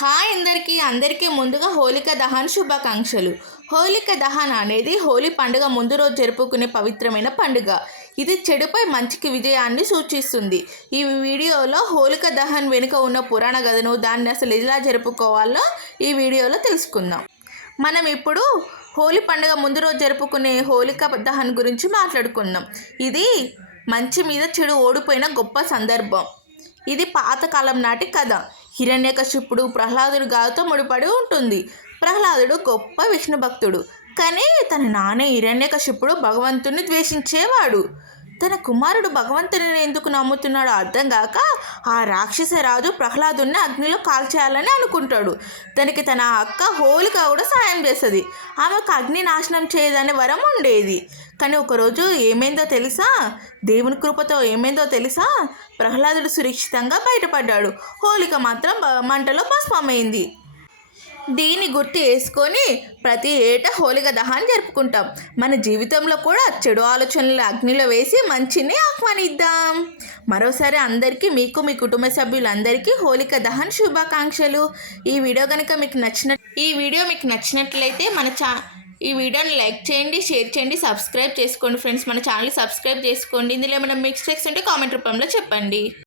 Hi అందరికీ ముందుగా హోలికా దహన్ శుభాకాంక్షలు. హోలికా దహన్ అనేది హోలీ పండుగ ముందు రోజు జరుపుకునే పవిత్రమైన పండుగ. ఇది చెడుపై మంచికి విజయాన్ని సూచిస్తుంది. ఈ వీడియోలో హోలికా దహన్ వెనుక ఉన్న పురాణ కథను, దాన్ని అసలు ఎలా జరుపుకోవాలో ఈ వీడియోలో తెలుసుకుందాం. మనం ఇప్పుడు హోలీ పండుగ ముందు రోజు జరుపుకునే హోలికా దహన్ గురించి మాట్లాడుకుందాం. ఇది మంచి మీద చెడు ఓడిపోయిన గొప్ప సందర్భం. ఇది పాతకాలం నాటి కథ. హిరణ్యకశిపుడు ప్రహ్లాదుడు గాథతో ముడిపడి ఉంటుంది. ప్రహ్లాదుడు గొప్ప విష్ణు భక్తుడు. కానీ తన నాన్న హిరణ్యకశిపుడు భగవంతుని ద్వేషించేవాడు. తన కుమారుడు భగవంతుని ఎందుకు నమ్ముతున్నాడో అర్థం కాక ఆ రాక్షస రాజు ప్రహ్లాదుని అగ్నిలో కాల్చేయాలని అనుకుంటాడు. దానికి తన అక్క హోలిక కూడా సాయం చేస్తుంది. ఆమెకు అగ్ని నాశనం చేయదనే వరం ఉండేది. కానీ ఒకరోజు దేవుని కృపతో ఏమైందో తెలుసా? ప్రహ్లాదుడు సురక్షితంగా బయటపడ్డాడు. హోలిక మాత్రం మంటలో భస్మమైంది. దీన్ని గుర్తు వేసుకొని ప్రతి ఏటా హోలికా దహన్ జరుపుకుంటాం. మన జీవితంలో కూడా చెడు ఆలోచనలు అగ్నిలో వేసి మంచిని ఆహ్వానిద్దాం. మరోసారి అందరికీ, మీకు, మీ కుటుంబ సభ్యులందరికీ హోలికా దహన్ శుభాకాంక్షలు. ఈ వీడియో మీకు నచ్చినట్లయితే ఈ వీడియోని లైక్ చేయండి, షేర్ చేయండి, సబ్స్క్రైబ్ చేసుకోండి ఫ్రెండ్స్. మన ఛానల్ సబ్స్క్రైబ్ చేసుకోండి. ఇందులో ఏమైనా మిస్టేక్స్ ఉంటే కామెంట్ రూపంలో చెప్పండి.